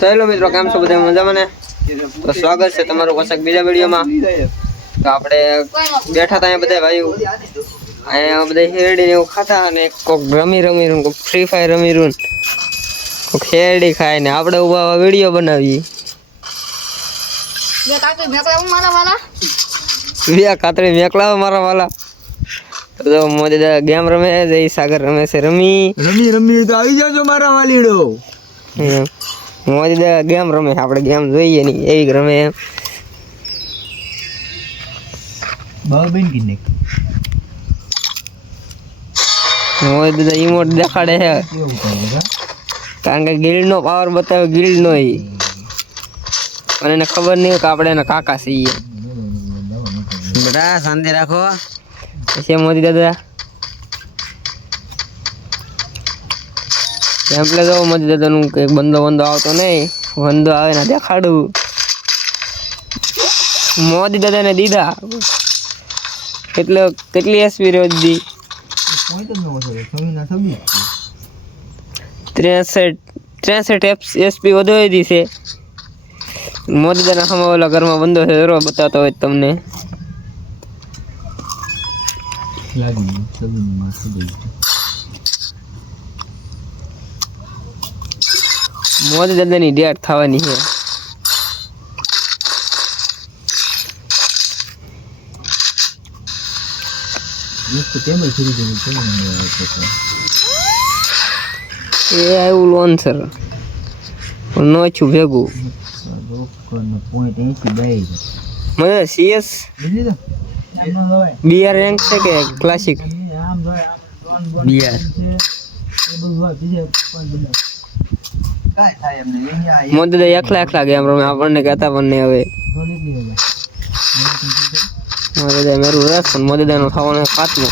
તો હેલો મિત્રો, કેમ છો બધા? મજામાં ને? તો સ્વાગત છે તમારું પાછા બીજા વિડીયોમાં. તો આપણે બેઠા હતા અહીંયા બધા ભાઈઓ, અહીંયા બધા હેરડી ને એવું ખાતા, અને કોક રમી રૂન, કોક ફ્રી ફાયર રમી રૂન, કોક હેરડી ખાય ને આપણે ઉભા વિડીયો બનાવીએ. બે કાતરી મેકલાવ મારા વાલા. તો મોદી ગેમ રમે છે, સાગર રમે છે. રમી તો આવી જાજો મારા વાલીડો. મોદી ગેમ રમે, આપણે ગેમ જોઈએ નહીં એવી રમે એમ. મોદી દાદા ઈમોટ દેખાડે છે, કારણ કે ગિલ્ડ નો પાવર બતાવે, ગિલ્ડ નો અને એને ખબર નહીં કે આપણે એના કાકા છીએ. બધા શાંતિ રાખો. છે મોદી દાદા એમ્પલે તો મોદી દાદા નું કઈક બંદો આવતો નહીં, બંદો આવે ને દેખાડું. મોદી દાદા ને દીધા કેટલી એસપી રોજ દી 63 એસપી વધુ દી છે. મોદી દાદા સામે ઓલા ઘરમાં બંધો છે, જરૂર બતાવતો હોય તમને. મોદી દાદાની ડેટ થવાની છે. એ આવ્યું લોન્સર પણ નો છું ભેગું. મને સીએસ બીઆર રેન્ક છે કે ક્લાસિક? બીઆર. મોદી એકલા ગેમ રમે, આપણને કહેતા પણ નહીં. હવે મોદી મેરું રસ, પણ મોદી નો થવાનો પાંચમો.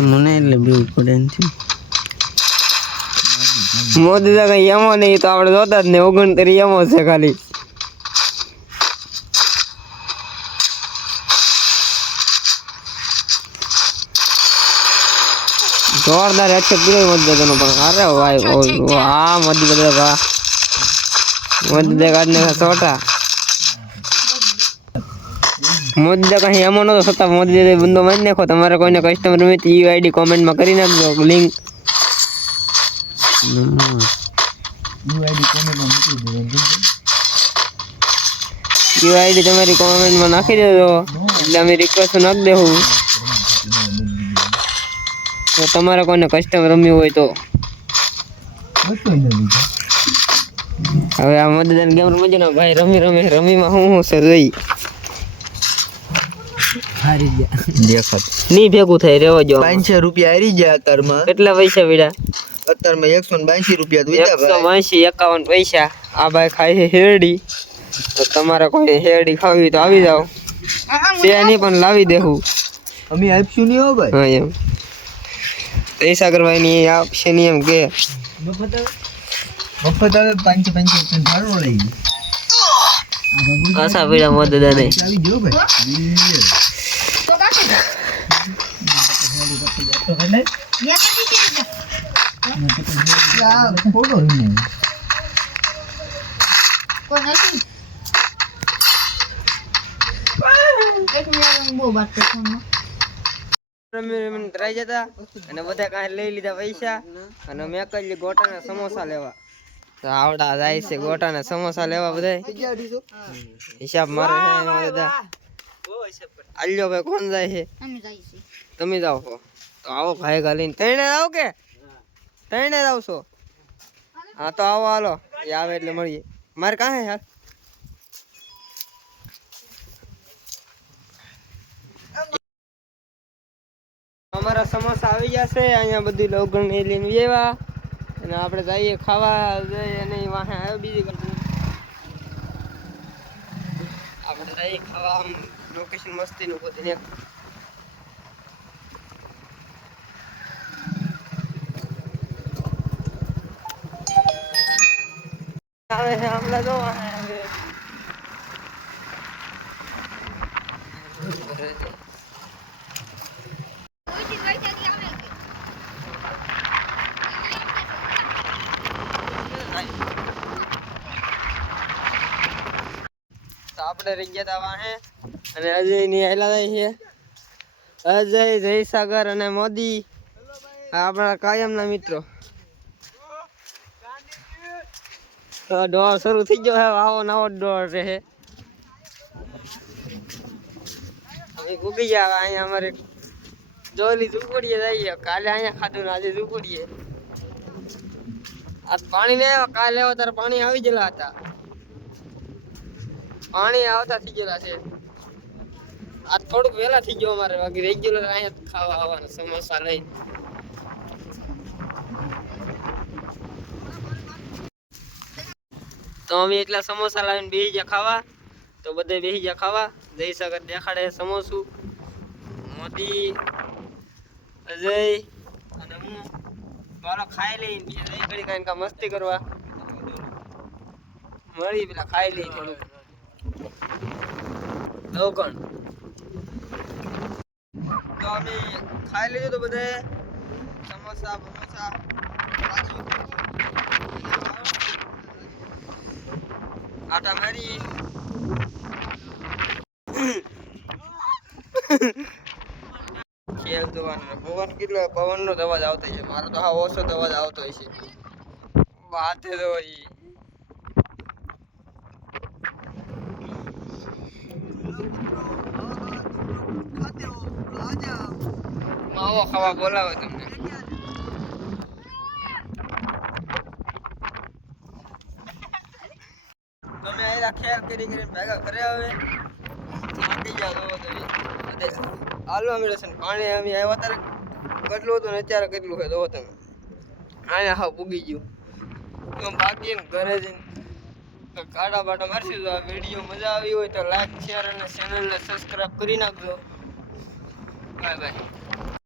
મને એટલે બીવું પડે છે. મોદી તો કઈ એમો નહીં, તો આપણે જોતા જ ને 69 એમો છે ખાલી. જોરદાર હેડશોટ દીધો મોદી દાદાનો. પણ અરે ભાઈ આ મોદી દાદા મોદી દાદા કાઢને છોટા. મોદી દાદા કઈ એમો નતો છતાં મોદી દાદા બંદો મારી નાખો. તમારે કોઈને કસ્ટમર હોય તો આઈડી કોમેન્ટમાં કરી નાખજો, લિંક આઈડી તમારી કોમેન્ટમાં નાખી દેજો, એટલે અમે રિક્વેસ્ટ નાખી દેવું. તો તમારે કોઈને કસ્ટમર રમ્યું હોય તો. હવે આ મદદ ગેમ રમજો ને ભાઈ, રમીમાં શું છે જોઈ. હારી ગયા દેખાત નહીં ભેગું થાય, રેવા જો. 500 રૂપિયા હારી ગયા અત્યારમાં. કેટલા પૈસા પડ્યા અત્યારમાં? 182 રૂપિયા તો વિદ્યા ભાઈ. 182 51 પૈસા. આ ભાઈ ખાય છે હેરડી. તો તમારે કોઈ હેરડી ખાવી હોય તો આવી જાઓ. છે નહીં પણ લાવી દેવું, અમે આપશું નહીં હો ભાઈ. હા એમ પૈસા કરવાની ની આપશે નહીં એમ કે મફત આવે 555 ભાડો લઈ કાસા પીડા મોદ દાદા આવી જો ભાઈ. તો કાકે ફોટો નહીં કોઈ નથી. એક મિનિટ બહુ વાત કરવાનો. ટ્રાઈ જતા અને બધા કાંઈ લઈ લીધા પૈસા, અને મેં કહી ગોટાના સમોસા લેવા. તો આવડા જાય છે ગોટાના સમોસા લેવા બધા. હિસાબ મારો છે દાદા. આલ્યો ભાઈ કોણ જાય છે? તમે જાઓ છો તો આવો ભાઈ ગાલીને. ત્રણે જાવ કે ત્રણે જાવ છો? હા તો આવો, હાલો એ આવે એટલે મળીએ. મારે કાં હે યાર આપણા સમોસા આવી જશે અહીંયા બધું લોગણ લઈને વેવા અને આપણે જઈએ ખાવા જઈએ અને વાહે આવે બીજી કંપની આપણે જઈએ ખાવા આમ લોકેશન મસ્તીનું બધું આવે છે હમણાં જો આવે આપણે રહી ગયા હતા વાહે અને અજય ની આયલા છે અજય જયસાગર અને મોદી આપણા કાયમના મિત્રો દોડ શરૂ થઈ ગયો હે આવો નવો દોડ રહે અમે ઉગી ગયા અહીંયા અમારે જોલી ઝૂંપડીએ જઈએ કાલે અહીંયા ખાધું ને આજે ઝૂંપડીએ આજ પાણી નહીં આવ્યા કાલે આવ્યો ત્યારે પાણી આવી ગયેલા હતા પાણી આવતા થઈ ગયેલા છે આજ થોડુંક વહેલા થઈ ગયો અમારે બાકી રેગ્યુલર અહીંયા ખાવા આવવાના સમોસા લઈ તો અમે એટલા સમોસા લાવીને બેસી ગયા ખાવા તો બધે બેસી ગયા ખાવા જઈ શકે દેખાડે સમોસું મોદી અજય અને હું મારો ખાઈ લઈ જઈ ઘડી કાંઈ મસ્તી કરવા મળી પેલા ખાઈ લઈ થોડુંક લોકોન તો અમે ખાઈ લીધું તો બધે સમોસા સમોસા આટા મારી ખેલ જોવાનો પવન કેટલો પવનનો અવાજ આવતો છે મારો તો હા ઓછો અવાજ આવતો હશે વાત તો માવો ખાવા બોલાવે તમને તમે આયલા ખેલ કરીને ભેગા કરે હવે થાકી જાવ તો તમે હાલવા મળે છે પાણી અમે આવ્યા ત્યારે કેટલું હતું ને અત્યારે કેટલું છે જોવો તમે અહીંયા હા પૂગી ગયું બાકી ઘરે જઈને કાઢા બાટા મારશું તો આ વિડીયો મજા આવી હોય તો લાઈક શેર અને ચેનલને સબસ્ક્રાઈબ કરી નાખજો બાય બાય